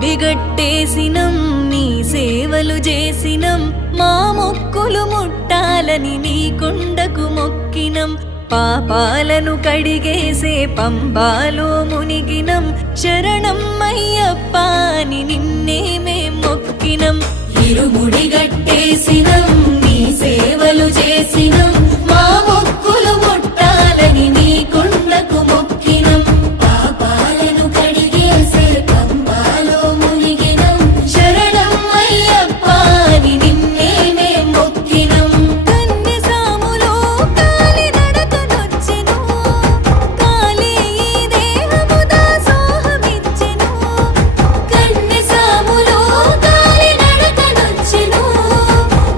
ఇరుముడిగట్టేసినం నీ సేవలు చేసినం మా మొక్కులు ముట్టాలని నీ కొండకు మొక్కినం పాపాలను కడిగేసే పంబాలో మునిగినం శరణం అయ్యప్ప అని నిన్నే మేం మొక్కినం ఇరుముడిగట్టేసినం